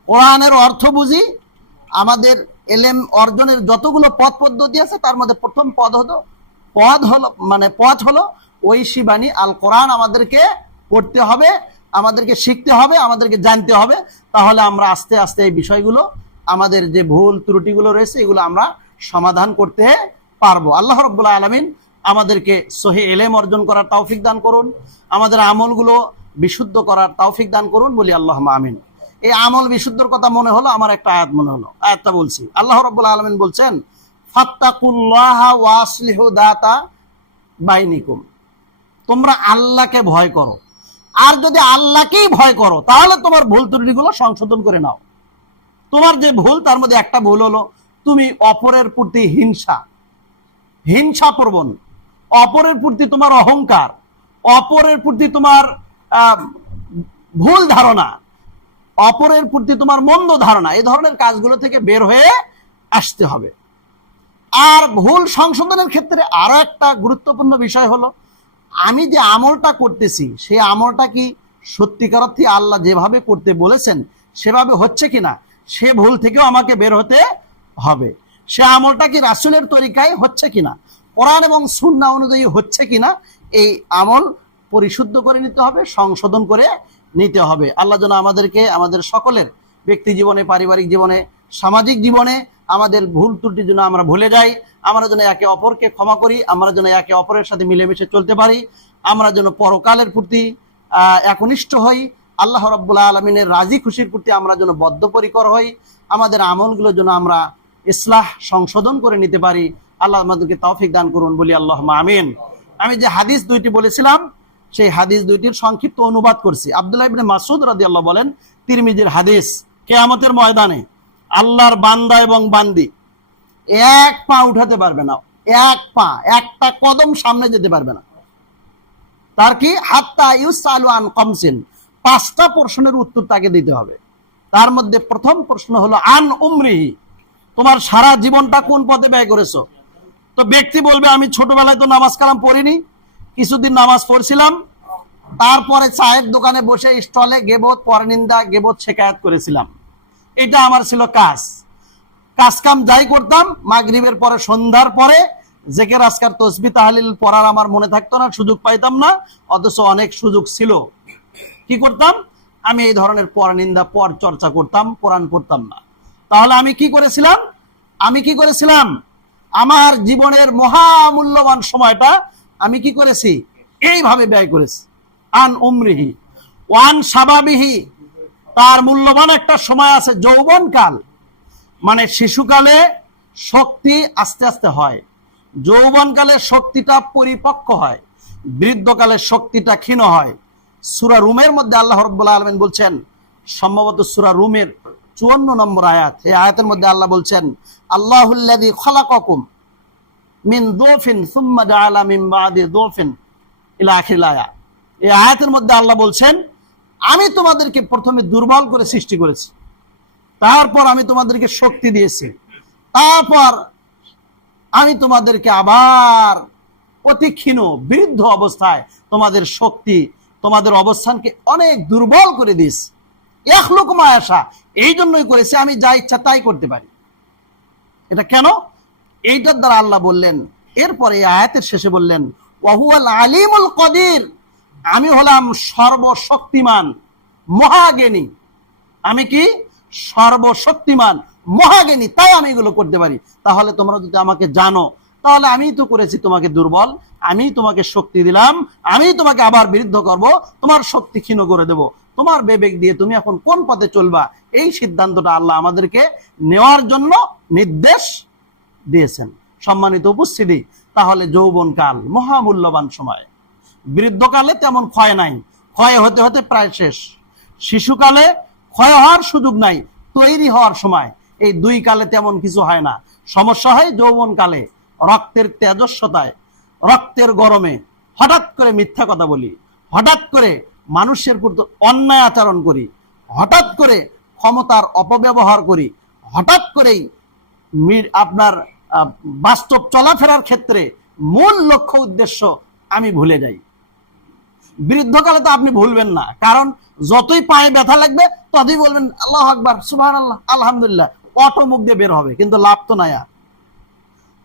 কোরআনের অর্থ বুঝি, আমাদের এলেম অর্জনের যতগুলো পথ পদ্ধতি আছে তার মধ্যে প্রথম পথ হলো ঐশী বাণী আল কোরআন আমাদেরকে পড়তে হবে, আমাদেরকে শিখতে হবে, আমাদেরকে জানতে হবে। তাহলে আমরা আস্তে আস্তে এই বিষয়গুলো, আমাদের যে ভুল ত্রুটিগুলো রয়েছে এগুলো আমরা সমাধান করতে পারবো। আল্লাহ রাব্বুল আলামিন আমাদেরকে সহি ইলম অর্জন করার তৌফিক দান করুন, আমাদের আমলগুলো বিশুদ্ধ করার তৌফিক দান করুন, বলি আল্লাহুম্মা আমিন। এই আমল বিশুদ্ধর কথা মনে হলো, আমার একটা আয়াত মনে হলো, আয়াতটা বলছি। আল্লাহ রাব্বুল আলামিন বলছেন ফাত্তাকুল্লাহা ওয়াসলিহু দাতা বাইনিকুম, তোমরা আল্লাহকে ভয় করো, আর যদি আল্লাহকেই ভয় করো তাহলে তোমার ভুল ত্রুটিগুলো সংশোধন করে নাও। তোমার যে ভুল তার মধ্যে একটা ভুল হলো তুমি অপরের প্রতি হিংসাপ্রবণ, অপরের প্রতি তোমার অহংকার, অপরের প্রতি তোমার ভুল ধারণা, অপরের প্রতি তোমার মন্দ ধারণা, এই ধরনের কাজগুলো থেকে বের হয়ে আসতে হবে। আর ভুল সংশোধনের ক্ষেত্রে আরো একটা গুরুত্বপূর্ণ বিষয় হলো আমি যে আমলটা করতেছি সেই আমলটা কি সত্যিকার অর্থে আল্লাহ যেভাবে করতে বলেছেন সেভাবে হচ্ছে কিনা, সে ভুল থেকেও আমাকে বের হতে হবে। সে আমলটা কি রাসূলের তরিকায় হচ্ছে কিনা, কোরআন এবং সুন্নাহ অনুযায়ী হচ্ছে কিনা, এই আমল পরিশুদ্ধ করে নিতে হবে, সংশোধন করে নিতে হবে। আল্লাহ যেন আমাদেরকে আমাদের সকলের ব্যক্তি জীবনে, পারিবারিক জীবনে, সামাজিক জীবনে আমাদের ভুল ত্রুটি যেন আমরা ভুলে যাই, আমরা যেন একে অপরকে ক্ষমা করি, আমরা যেন একে অপরের সাথে মিলেমিশে চলতে পারি, আমরা যেন পরকালের প্রতি একনিষ্ঠ হই, আল্লাহ রাব্বুল আলামিনের রাজি খুশির প্রতি আমরা যেন বদ্ধপরিকর হই, আমাদের আমলগুলো যেন আমরা ইসলাহ সংশোধন করে নিতে পারি। আল্লাহ আমাদেরকে তৌফিক দান করুন, বলি আল্লাহুম্মা আমিন। আমি যে হাদিস দুইটি বলেছিলাম সেই হাদিস দুইটির সংক্ষিপ্ত অনুবাদ করছি। আব্দুল্লাহ ইবনে মাসউদ রাদিয়াল্লাহু বলেন, তিরমিজির হাদিস, কিয়ামতের ময়দানে আল্লাহর বান্দা এবং বান্দি এক পা উঠাতে পারবে না, এক পা, একটা কদম সামনে যেতে পারবে না। তার কি? হাত্তা ইউসালু আন খামসিন, 5টা প্রশ্নের উত্তর তাকে দিতে হবে। তার মধ্যে প্রথম প্রশ্ন হলো আন উমরিহি, তোমার সারা জীবনটা কোন পথে ব্যয় করেছো? তো ব্যক্তি বলবে আমি ছোটবেলায় তো নামাজ কালাম পড়িনি, কিছুদিন নামাজ পড়ছিলাম, তারপরে চায়ের দোকানে বসে স্টলে গেবত পরনিন্দা গেবত শেখায়াত করেছিলাম, এটা আমার ছিল কাজ। কাজকাম যাই করতাম, মাগরিবের পরে সন্ধ্যার পরে জেকের আজকার তসবিহ তাহলিল পড়ার আমার মনে থাকতো না, সুযোগ পাইতাম না, অথচ অনেক সুযোগ ছিল। কি করতাম? আমি এই ধরনের পরনিন্দা পর চর্চা করতাম, কোরআন পড়তাম না। তাহলে আমি কি করেছিলাম? আমার জীবনের মহামূল্যবান সময়টা আমি কি করেছি? এইভাবে ব্যয় করেছি। আন উমরিহি ওয়ান শাবাবিহি, তার মূল্যবান একটা সময় আছে যৌবনকাল, মানে শিশুকালে শক্তি আস্তে আস্তে হয়, যৌবনকালে শক্তিটা পরিপক্ক হয়, বৃদ্ধকালে শক্তিটা ক্ষীণ হয়। সূরা রুমের মধ্যে আল্লাহ রাব্বুল আলামিন বলছেন, সম্ভবত সূরা রুমের 54 নম্বর আয়াত, এই আয়াতের মধ্যে আল্লাহ বলছেন আল্লাহুল্লাযী খালাকাকুম মিন দুফিন সুম্মা জাআলা মিন বাদি দুফিন ইলা আখিরিল আয়াত। এই আয়াতের মধ্যে আল্লাহ বলছেন আমি তোমাদেরকে প্রথমে দুর্বল করে সৃষ্টি করেছি, তারপর আমি তোমাদেরকে শক্তি দিয়েছি, তারপর আমি তোমাদেরকে আবার অতি ক্ষীণ বৃদ্ধ অবস্থায় তোমাদের শক্তি তোমাদের অবস্থানকে অনেক দুর্বল করে দিয়েছি। ইয়াখলুকু মা ইয়াশা, এই জন্যই করেছে আমি যা ইচ্ছা তাই করতে পারি। এটা কেন? এইটার দ্বারা আল্লাহ বললেন, এরপরে এই আয়াতের শেষে বললেন ওয়াহুয়াল আলিমুল কদির, আমি হলাম সর্বশক্তিমান মহাজ্ঞানী। আমি কি? সর্বশক্তিমান মহাজ্ঞানী, তাই আমি এগুলো করতে পারি। তাহলে তোমরা যদি আমাকে জানো, তাহলে আমি তো করেছি তোমাকে দুর্বল, আমি তোমাকে শক্তি দিলাম, আমি তোমাকে আবার বৃদ্ধ করব, তোমার শক্তি ক্ষীণ করে দেব, তোমার বিবেক দিয়ে তুমি এখন কোন পথে চলবা, এই সিদ্ধান্তটা আল্লাহ আমাদেরকে নেওয়ার জন্য নির্দেশ দিয়েছেন। সম্মানিত উপস্থিতি, তাহলে যৌবনকাল মহামূল্যবান সময়। বৃদ্ধকালে তেমন ক্ষয় নাই, ক্ষয় হতে হতে প্রায় শেষ। শিশুকালে ক্ষয় হওয়ার সুযোগ নাই, তৈরি হওয়ার সময়। এই দুই কালে তেমন কিছু হয় না। সমস্যা হয় যৌবনকালে, রক্তের তেজস্বতায়, রক্তের গরমে হঠাৎ করে মিথ্যা কথা বলি, হঠাৎ করে মানুষের প্রতি অন্যায় আচরণ করি, হঠাৎ করে ক্ষমতার অপব্যবহার করি, হঠাৎ করেই আপনার বাস্তব চলাফেরার ক্ষেত্রে মূল লক্ষ্য উদ্দেশ্য আমি ভুলে যাই। বৃদ্ধকালে তো আপনি ভুলবেন না, কারণ যতই পায়ে ব্যথা লাগবে ততই বলবেন আল্লাহু আকবার, সুবহানাল্লাহ, আলহামদুলিল্লাহ, অটো মুখ দিয়ে বের হবে, কিন্তু লাভ তো নাই।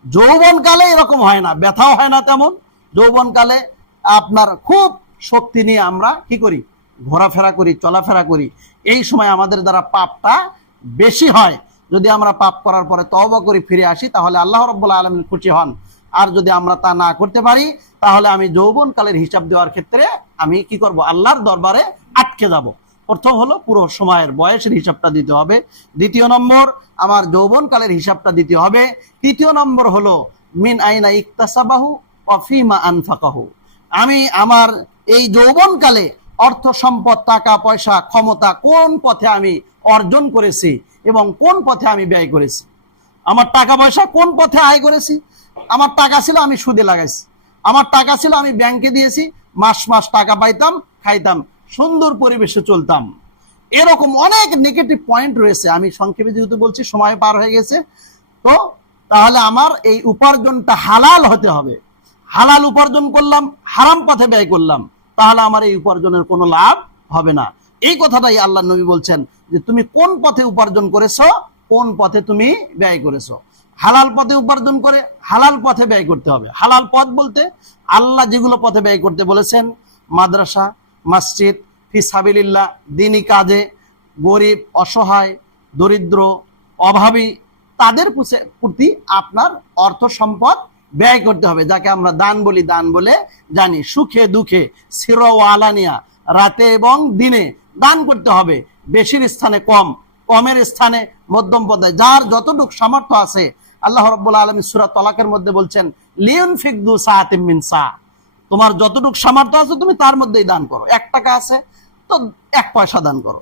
যৌবনকালে এরকম হয় না, ব্যথাও হয় না তেমন। যৌবনকালে আপনার খুব শক্তি নিয়ে আমরা কি করি? ঘোরাফেরা করি, চলাফেরা করি। এই সময় আমাদের দ্বারা পাপটা বেশি হয়। যদি আমরা পাপ করার পরে তওবা করি, ফিরে আসি, তাহলে আল্লাহ রাব্বুল আলামিন খুশি হন। আর যদি আমরা তা না করতে পারি, তাহলে আমি যৌবনকালের হিসাব দেওয়ার ক্ষেত্রে আমি কি করব? আল্লাহর দরবারে আটকে যাব। প্রথম হলো পুরো সময়ের বয়সের হিসাবটা দিতে হবে। দ্বিতীয় নম্বর, আমার যৌবনকালের হিসাবটা দিতে হবে। তৃতীয় নম্বর হলো মিন আইনা ইকতাসাবাহু ওয়া ফিমা আনফাকাহু, আমি আমার এই যৌবনকালে অর্থ সম্পদ, টাকা পয়সা, ক্ষমতা কোন পথে আমি অর্জন করেছি এবং কোন পথে আমি ব্যয় করেছি। আমার টাকা পয়সা কোন পথে আয় করেছি? আমার টাকা ছিল আমি সুদে লাগাইছি, আমার টাকা ছিল আমি ব্যাংকে দিয়েছি, মাস মাস টাকা পাইতাম, খাইতাম, সুন্দর পরিবেশে চলতাম। এরকম অনেক নেগেটিভ পয়েন্ট রয়েছে। আমি সংক্ষেপে যেহেতু বলছি, সময় পার হয়ে গেছে, তো তাহলে আমার এই উপার্জনটা হালাল হতে হবে। হালাল উপার্জন করলাম, হারাম পথে ব্যয় করলাম, তাহলে আমার এই উপার্জনের কোনো লাভ হবে না। এই কথাটাই আল্লাহ নবী বলছেন যে তুমি কোন পথে উপার্জন করেছো, কোন পথে তুমি ব্যয় করেছো। হালাল পথে উপার্জন করে হালাল পথে ব্যয় করতে হবে। হালাল পথ বলতে আল্লাহ যেগুলো পথে ব্যয় করতে বলেছেন, মাদ্রাসা, মসজিদ, ফি সাবিলিল্লাহ, দ্বীনি কাজে, গরিব, অসহায়, দরিদ্র, অভাবী, তাদের প্রতি আপনার অর্থ সম্পদ ব্যয় করতে হবে, যাকে আমরা দান বলি, দান বলে জানি। সুখে দুঃখে, সির ওয়া আলানিয়া, রাতে এবং দিনে দান করতে হবে। বেশির স্থানে কম, কমের স্থানে মধ্যম পর্যায়ে, যার যতটুকু সামর্থ্য আছে। আল্লাহ রাব্বুল আলামিন সূরা তালাকের মধ্যে বলছেন লিউনফিক যু সাআতিম মিন সা, তোমার যতটুকু সামর্থ্য আছে তুমি তার মধ্যেই দান করো। 1 টাকা আছে তো 1 পয়সা দান করো,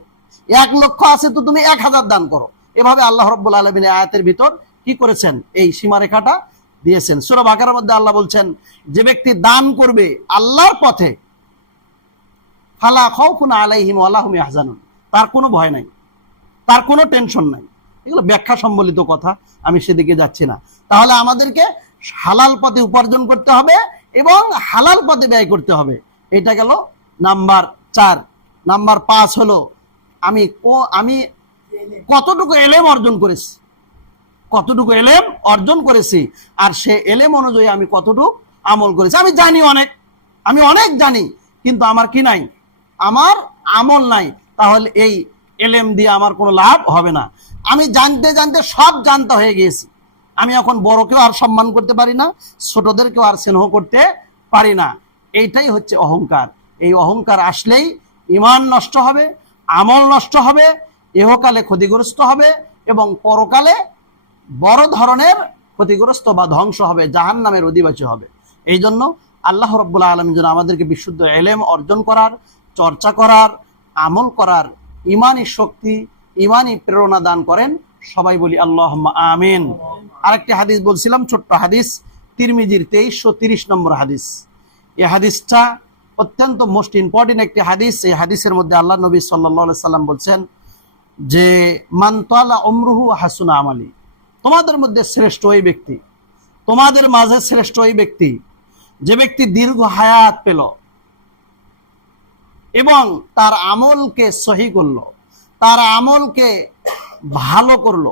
1 লক্ষ আছে তো তুমি 1000 দান করো। এভাবে আল্লাহ রাব্বুল আলামিন আয়াতের ভিতর কি করেছেন? এই সীমারেখাটা দিয়েছেন। সূরা বাকারার মধ্যে আল্লাহ বলছেন, যে ব্যক্তি দান করবে আল্লাহর পথে, ফালা খাউফুন আলাইহিম ওয়া লা হুম ইয়াহজানুন, তার কোনো ভয় নাই। তার কোনো টেনশন নাই। এগুলো ব্যাখ্যা সম্বলিত কথা, আমি সেদিকে যাচ্ছি না। তাহলে আমাদেরকে হালাল পথে উপার্জন করতে হবে এবং হালাল পথে ব্যয় করতে হবে। এটা গেল নাম্বার 4। নাম্বার 5 হলো আমি কতটুকু এলেম অর্জন করেছি, কতটুকু এলেম অর্জন করেছি, আর সে এলেম অনুযায়ী আমি কতটুকু আমল করেছি। আমি জানি অনেক, আমি অনেক জানি, কিন্তু আমার কি নাই? আমার আমল নাই। তাহলে এই এলেম দিয়ে আমার কোনো লাভ হবে না। আমি জানতে জানতে সব জানতে হয়ে গিয়েছি, আমি এখন বড়কেও আর সম্মান করতে পারি না, ছোটদেরকেও আর স্নেহ করতে পারি না। এইটাই হচ্ছে অহংকার। এই অহংকার আসলেই ঈমান নষ্ট হবে, আমল নষ্ট হবে, ইহকালে ক্ষতিগ্রস্ত হবে এবং পরকালে বড় ধরনের ক্ষতিগ্রস্ত বা ধ্বংস হবে, জাহান্নামের অধিবাসী হবে। এই জন্য আল্লাহ রাব্বুল আলামিন যেন আমাদেরকে বিশুদ্ধ এলেম অর্জন করার, চর্চা করার, আমল করার ঈমানি শক্তি, ঈমানি প্রেরণা দান করেন। সবাই বলি আল্লাহুম্মা আমিন। আরেকটি হাদিস বলছিলাম, ছোট্ট হাদিস, তিরমিজির 2330 নম্বর হাদিস। এই হাদিসটা অত্যন্ত মোস্ট ইম্পর্টেন্ট একটি হাদিস। এই হাদিসের মধ্যে আল্লাহ নবী সাল্লাল্লাহু আলাইহি সাল্লাম বলছেন যে মান তালা উমরুহু হাসুনা আমালি, তোমাদের মধ্যে শ্রেষ্ঠ ওই ব্যক্তি, তোমাদের মাঝে শ্রেষ্ঠ ওই ব্যক্তি যে ব্যক্তি দীর্ঘ হায়াত পেল এবং তার আমলকে সহি করলো, তার আমলকে ভালো করলো।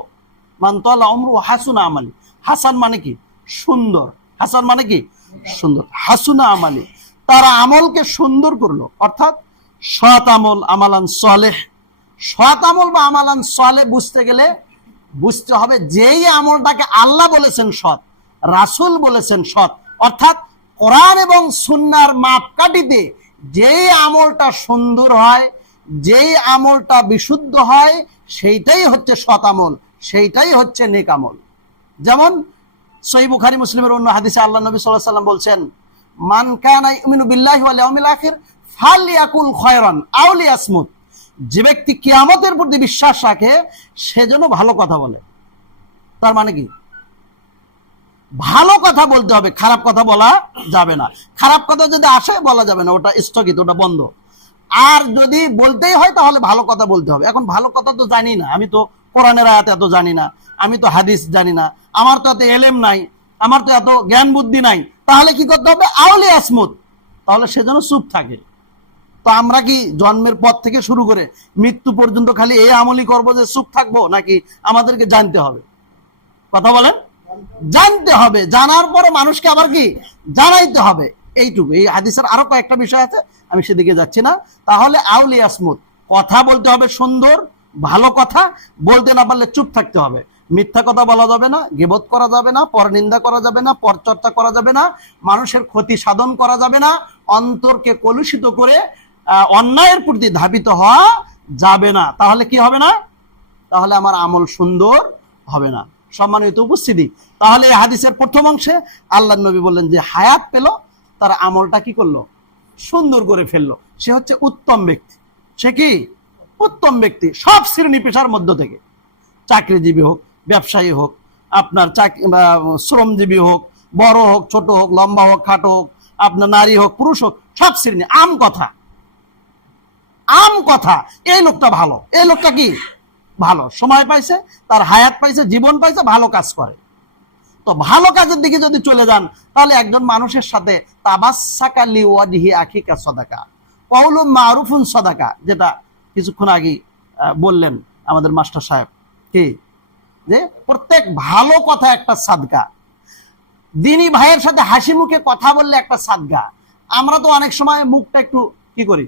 মান তালা উমরুহু হাসুনা আমালি, হাসান মানে কি? সুন্দর। হাসান মানে কি? সুন্দর। হাসুনা আমালি, তারা আমলকে সুন্দর করলো, অর্থাৎ সৎ আমল, আমালান সালেহ। সৎ আমল বা আমালান সালেহ বুঝতে গেলে বুঝতে হবে যেই আমলটাকে আল্লাহ বলেছেন সৎ, রাসূল বলেছেন সৎ, অর্থাৎ কোরআন এবং সুন্নাহর মাপকাঠিতে যেই আমলটা সুন্দর হয়, যেই আমলটা বিশুদ্ধ হয়, সেইটাই হচ্ছে সৎ আমল, সেইটাই হচ্ছে নেক আমল। যেমন সহিহ বুখারী মুসলিমের অন্য হাদিসে আল্লাহ নবী সাল্লাল্লাহু আলাইহি ওয়াসাল্লাম বলছেন মান কানা ইউমিনু বিল্লাহি ওয়াল ইয়াউমিল আখির ফালইয়াকুল খায়রান আও লিয়াসমুত, যে ব্যক্তি কিয়ামতের প্রতি বিশ্বাস রাখে সে যেন ভালো কথা বলে। তার মানে কি? ভালো কথা বলতে হবে, খারাপ কথা বলা যাবে না। খারাপ কথা যদি আসে বলা যাবে না, ওটা স্থগিত, ওটা বন্ধ। আর যদি বলতেই হয় তাহলে ভালো কথা বলতে হবে। এখন ভালো কথা তো জানি না, আমি তো কোরআনের আয়াত এত জানি না, আমি তো হাদিস জানি না, আমার তো এত এলেম নাই, আমার তো এত জ্ঞান বুদ্ধি নাই, তাহলে কি করতে হবে? আউলি আসমুত, তাহলে সে যেন চুপ থাকে। তো আমরা কি জন্মের পর থেকে শুরু করে মৃত্যু পর্যন্ত খালি এই আমলই করবো যে চুপ থাকবো, নাকি আমাদেরকে জানতে হবে? কথা বলেন। জানতে হবে, জানার পরে মানুষকে আবার কি জানাইতে হবে, এইটুকু। এই হাদিসের আরো কয়েকটা বিষয় আছে, আমি সেদিকে যাচ্ছি না। তাহলে আউলি আসমুত, কথা বলতে হবে সুন্দর, ভালো কথা বলতে না পারলে চুপ থাকতে হবে। মিথ্যা কথা বলা যাবে না, গীবত করা যাবে না, পরনিন্দা করা যাবে না, পরচর্চা করা যাবে না, মানুষের ক্ষতি সাধন করা যাবে না, অন্তরকে কলুষিত করে অন্যায়ের প্রতি ধাবিত হওয়া যাবে না। তাহলে কি হবে না? তাহলে আমার আমল সুন্দর হবে না। সম্মানিত উপস্থিতি, তাহলে এই হাদিসের প্রথম অংশে আল্লাহর নবী বললেন যে হায়াত পেল, তার আমলটা কি করলো? সুন্দর করে ফেললো। সে হচ্ছে উত্তম ব্যক্তি। সে কি? উত্তম ব্যক্তি। সব শ্রেণী পেশার মধ্য থেকে, চাকরিজীবী হোক, ব্যবসায়ী হোক, আপনার শ্রমজীবী হোক, বড় হোক, ছোট হোক, লম্বা হোক, খাটো হোক, আপনার নারী হোক, পুরুষ হোক, সব শ্রেণী। আম কথা, আম কথা, এই লোকটা ভালো, এই লোকটা কি ভালো, সময় পাইছে, তার হায়াত পাইছে, জীবন পাইছে, ভালো কাজ করে। তো ভালো কাজের দিকে যদি চলে যান, তাহলে একজন মানুষের সাথে তাবাসসাকা লিওয়াজহি আখিকা সাদাকা, কওলুম মারুফুন সাদাকা, যেটা কিছুক্ষণ আগে বললেন আমাদের মাস্টার সাহেব, কি যে প্রত্যেক ভালো কথা একটা সাদকা। দিনী ভাইয়ের সাথে হাসি মুখে কথা বললে একটা সাদকা। আমরা তো অনেক সময় মুখটা একটু কি করি,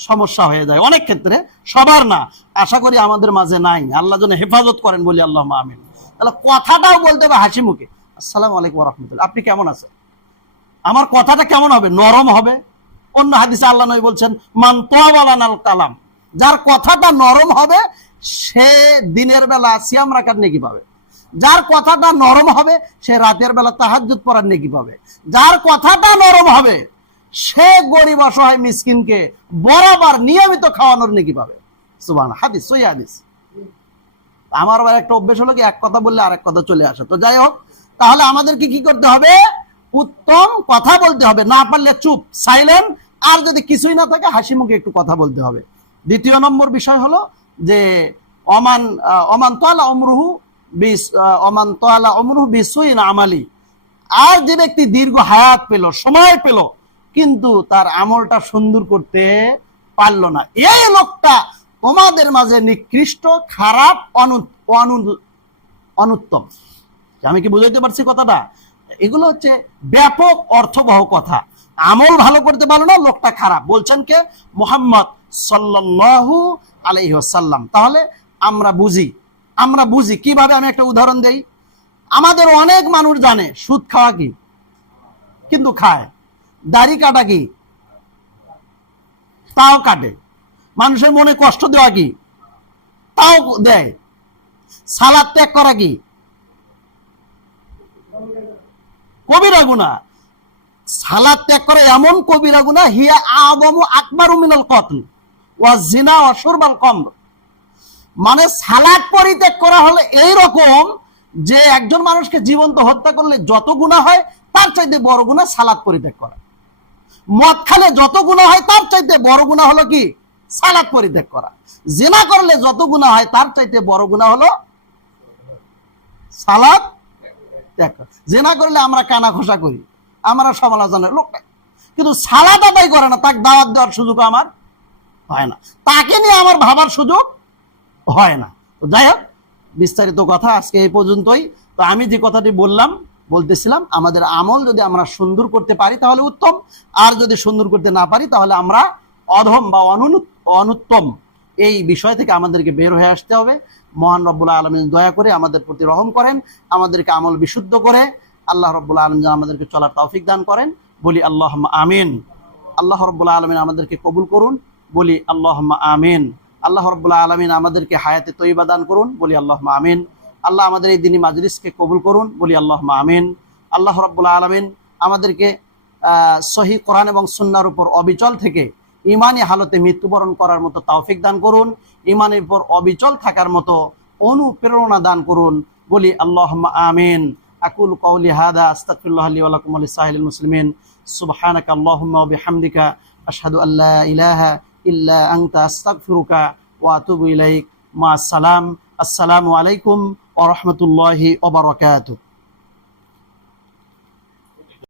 সমস্যা হয়ে যায় অনেক ক্ষেত্রে, সবার না, আশা করি আমাদের মাঝে নাই, আল্লাহ যেন হেফাজত করেন, বলি আল্লাহুম্মা আমিন। তাহলে কথাটাও বলতে হবে হাসি মুখে, আসসালামু আলাইকুম ওয়া রাহমাতুল্লাহ, আপনি কেমন আছেন? আমার কথাটা কেমন হবে? নরম হবে। অন্য হাদিসে আল্লাহ নবী বলছেন মান তাওয়ালানাল কালাম, যার কথাটা নরম হবে সে দিনের বেলা সিয়াম রাখার নেকি পাবে। যার কথাটা নরম হবে সে রাতের বেলা তাহাজ্জুদ পড়ার নেকি পাবে। যার কথাটা নরম হবে সে গরিব অসহায় মিসকিনকে বরাবর নিয়মিত খাওয়ানোর নেকি পাবে। সুবহানাল্লাহ, হাদিস, সহিহ হাদিস। আমার আবার একটা অভ্যেস হলো কি, এক কথা বললে আরেক কথা চলে আসে। তো যাই হোক, তাহলে আমাদেরকে কি করতে হবে? উত্তম কথা বলতে হবে, না পারলে চুপ, সাইলেন্ট। আর যদি কিছুই না থাকে হাসি মুখে একটু কথা বলতে হবে। দ্বিতীয় নম্বর বিষয় হলো যে অমান অমান তালা অমরুহু অমান তালা অমরুহু বিসুইন আমালি, আর যে ব্যক্তি দীর্ঘ হায়াত পেল, সময় পেল, কিন্তু তার আমলটা সুন্দর করতে পারলো না, এই লোকটা তোমাদের মাঝে নিকৃষ্ট, খারাপ, অনুত্তম। আমি কি বুঝাইতে পারছি কথাটা? এগুলো হচ্ছে ব্যাপক অর্থবহ কথা। আমল ভালো করতে পারলো না, লোকটা খারাপ, বলছেন কে? মুহাম্মদ সাল্লাল্লাহু আলাইহি ওয়াসাল্লাম। তাহলে আমরা বুঝি কিভাবে? আমি একটা উদাহরণ দেই। আমাদের অনেক মানুষ জানে সুদ খাওয়া কি, কিন্তু খায়। দাড়ি কাটা কি, তাও কাটে। মানুষের মনে কষ্ট দেওয়া কি, তাও দেয়। সালাদ ত্যাগ করা কি কবিরা গুনাহ। সালাদ ত্যাগ করা এমন কবিরা গুনাহ, হিয়া আযমু আকবারু মিনাল কতল ওয়া জিনা ওয়া শুরবাল খামর। মানে সালাদ পরিত্যাগ করা হলে এই রকম যে একজন মানুষকে জীবন্ত হত্যা করলে যত গুনাহ হয়, তার চাইতে বড় গুনাহ সালাদ পরিত্যাগ করা। মদ খেলে যত গুনাহ হয়, তার চাইতে বড় গুনাহ হলো কি? সালাদ পরিত্যাগ করা। জিনা করলে যত গুনাহ হয়, তার চাইতে বড় গুনাহ হলো সালাদ ত্যাগ করা। জিনা করলে আমরা কানা ঘোষা করি, আমরা সমালোচনা লোকটা, কিন্তু সালাদ আদায় করে না, তাকে দাওয়াত দেওয়ার সুযোগ আমার হয় না, তাকে নিয়ে আমার ভাবার সুযোগ হয় না। তো যাই হোক, বিস্তারিত কথা আজকে এই পর্যন্তই। তো আমি যে কথাটি বলতেছিলাম, আমাদের আমল যদি আমরা সুন্দর করতে পারি তাহলে উত্তম, আর যদি সুন্দর করতে না পারি তাহলে আমরা অধম বা অনুত্তম, এই বিষয় থেকে আমাদেরকে বের হয়ে আসতে হবে। মহান রব্বুল আলামিন দয়া করে আমাদের প্রতি রহম করেন, আমাদেরকে আমল বিশুদ্ধ করে আল্লাহ রব্বুল আলামিন যেন আমাদেরকে চলার তৌফিক দান করেন। বলি আল্লাহুম্মা আমিন। আল্লাহ রব্বুল আলামিন আমাদেরকে কবুল করুন। বলি আল্লাহুম্মা আমিন। আল্লাহ রব্বুল আলামিন আমাদেরকে হায়াতে তয়্যিবা দান করুন। বলি আল্লাহুম্মা আমিন। আল্লাহ আমাদের এই দিনী মাজলিসকে কবুল করুন। বলি আল্লাহুম্মা আমিন। আল্লাহ রব্বুল আলামিন আমাদেরকে সহিহ কোরআন এবং সুন্নাহর উপর অবিচল থেকে ঈমানি হালতে মৃত্যুবরণ করার মতো তৌফিক দান করুন। ঈমানের উপর অবিচল থাকার মতো অনুপ্রেরণা দান করুন। বলি আল্লাহুম্মা আমিন। আকুলু কওলি হাদা আস্তাগফিরুল্লাহ লি ওয়া লাকুম ওয়া লিসাইরিল মুসলিমিন। সুবহানাকা আল্লাহুম্মা ওয়া বিহামদিকা আশহাদু আল্লা ইলাহা ইল্লা আনতা আস্তাগফিরুকা ওয়া আতুবু ইলাইক। মা আসসালাম। আসসালামু আলাইকুম ওয়া রাহমাতুল্লাহি ওয়া বারাকাতুহু।